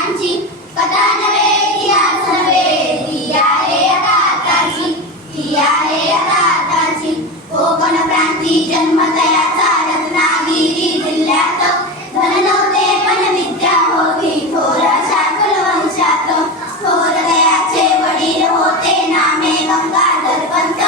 आतांची कथा नव्हे ती आज नव्हे ती आहे आता आताची ती कोकण प्रांती जन्मतयाचा रत्नागिरी जिल्ह्यात धन नव्हते पण विद्या होती थोरा शाकल वंशात थोर दयाचे वडील होते नामे गंगाधर पंत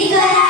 一个。